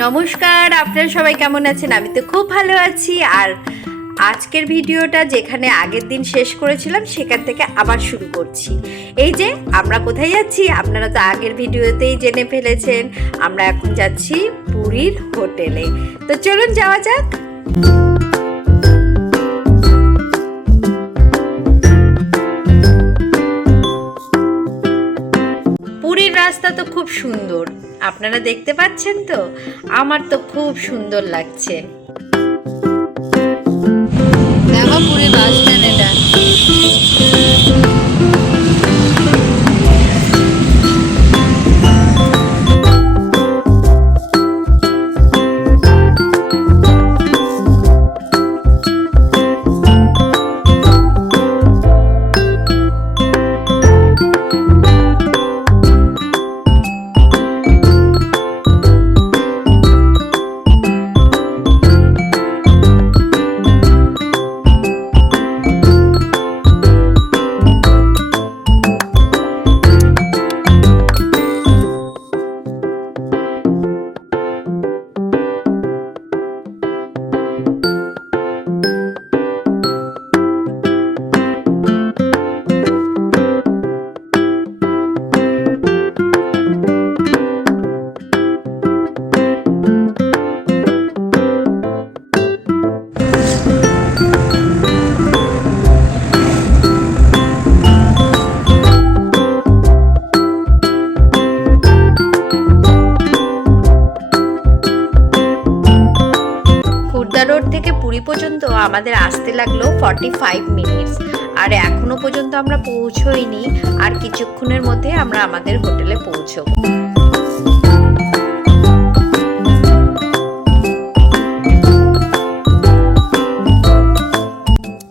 নমস্কার, আপনারা সবাই কেমন আছেন? আমি তো খুব ভালো আছি। আর আজকের ভিডিওটা যেখানে আগের দিন শেষ করেছিলাম সেখান থেকে আবার শুরু করছি। এই যে আমরা কোথায় যাচ্ছি আপনারা তো আগের ভিডিওতেই জেনে ফেলেছেন। আমরা এখন যাচ্ছি পুরীর হোটেলে। তো চলুন যাওয়া যাক। পুরীর রাস্তা তো খুব সুন্দর, আপনারা দেখতে পাচ্ছেন তো? আমার তো খুব সুন্দর লাগছে। দেখো পুরীর বাস স্ট্যান্ড এটা। রোড থেকে পুরী পর্যন্ত আমাদের আসতে লাগলো 45 মিনিটস। আর এখনো পর্যন্ত আমরা পৌঁছোইনি, আর কিছুক্ষণের মধ্যে আমরা আমাদের হোটেলে পৌঁছবো।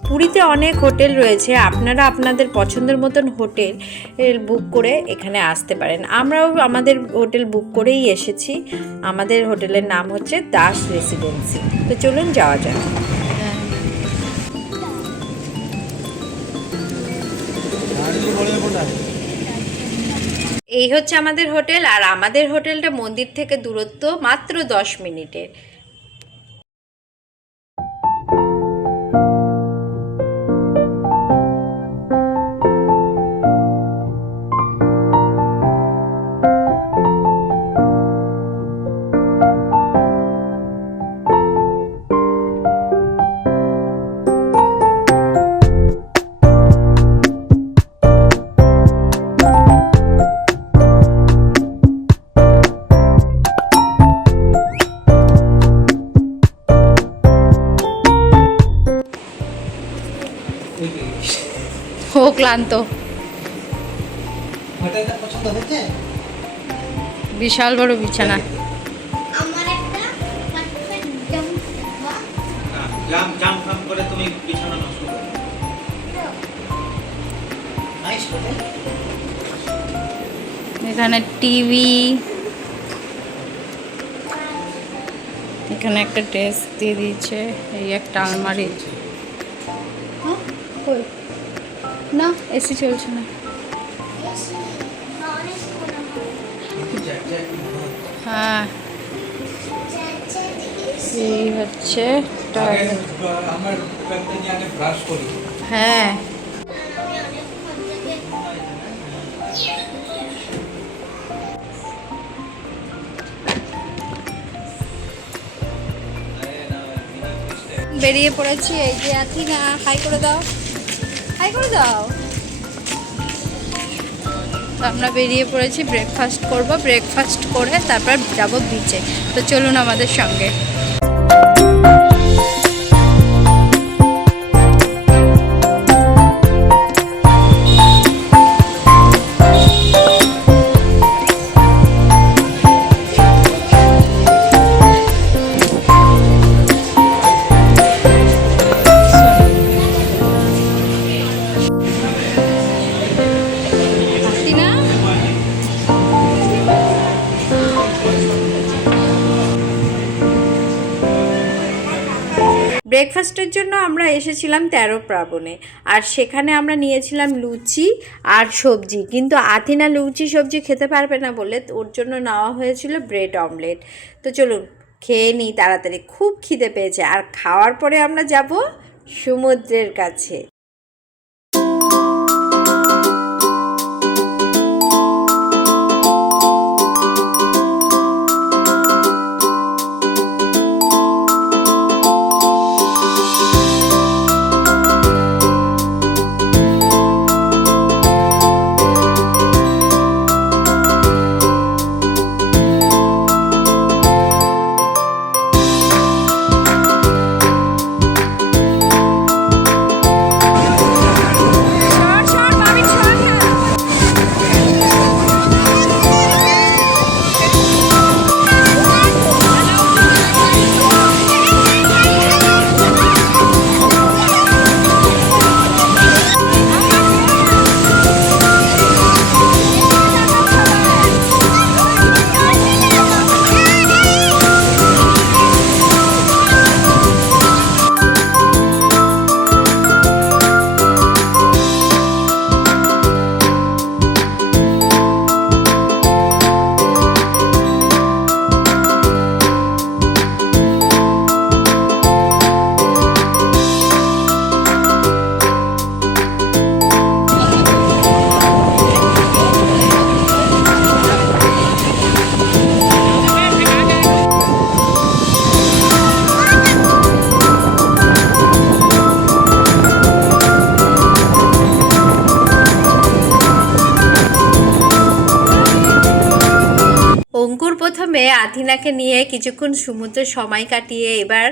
পুরীতে অনেক হোটেল রয়েছে, আপনারা আপনাদের পছন্দের মতন হোটেল বুক করে এখানে আসতে পারেন। আমরাও আমাদের হোটেল বুক করেই এসেছি। আমাদের হোটেলের নাম হচ্ছে দাস রেসিডেন্সি। তো চলুন যাওয়া যাক। এই হচ্ছে আমাদের হোটেল, আর আমাদের হোটেলটা মন্দির থেকে দূরত্ব মাত্র 10 মিনিটের। ও ক্লান্ত। বিশাল বড় বিছানা। এখানে টিভি, এখানে একটা ডেস্ক দিয়ে দিয়েছে, এই একটা আলমারি। না এসি চলছে না। হ্যাঁ এই হচ্ছে হ্যাঁ বেরিয়ে পড়েছি। এই যে আছি না, হাই করে দাও, হাই করে দাও। আমরা বেরিয়ে পড়েছি, ব্রেকফাস্ট করব। ব্রেকফাস্ট করে তারপর যাব বিচে। তো চলুন আমাদের সঙ্গে। ব্রেকফাস্টের জন্য আমরা এসেছিলাম 13 প্রাবণে, আর সেখানে আমরা নিয়েছিলাম লুচি আর সবজি, কিন্তু আথিনা লুচি সবজি খেতে পারবে না বলে ওর জন্য নেওয়া হয়েছিল ব্রেড অমলেট। তো চলুন খেয়ে নিই তাড়াতাড়ি, খুব খিদে পেয়েছে। আর খাওয়ার পরে আমরা যাব সমুদ্রের কাছে। অঙ্কুর প্রথমে আথিনাকে নিয়ে কিছুক্ষণ সমুদ্রে সময় কাটিয়ে এবার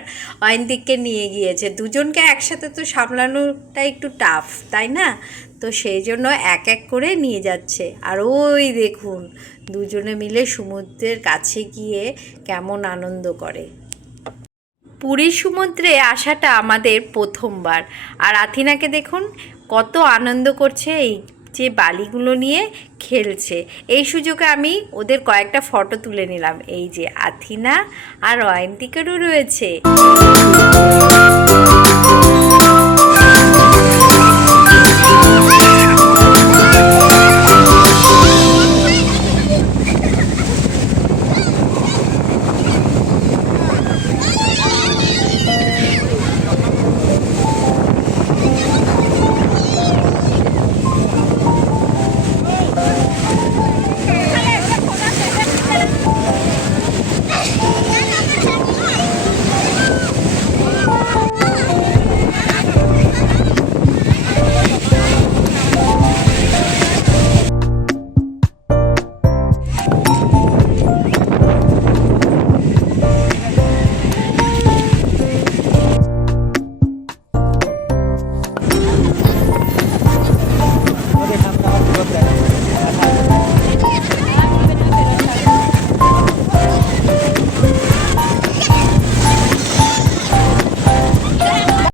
অয়ন্তিককে নিয়ে গিয়েছে। দুজনকে একসাথে তো সামলানোটা একটু টাফ, তাই না? তো সেই জন্য এক এক করে নিয়ে যাচ্ছে। আর ওই দেখুন দুজনে মিলে সমুদ্রের কাছে গিয়ে কেমন আনন্দ করে। পুরীর সমুদ্রে আসাটা আমাদের প্রথমবার। আর আথিনাকে দেখুন কত আনন্দ করছে, এই যে বালিগুলো নিয়ে খেলছে। এই সুযোগে আমি ওদের কয়েকটা ফটো তুলে নিলাম। এই যে আথিনা আর অয়ন্তিকারও রয়েছে।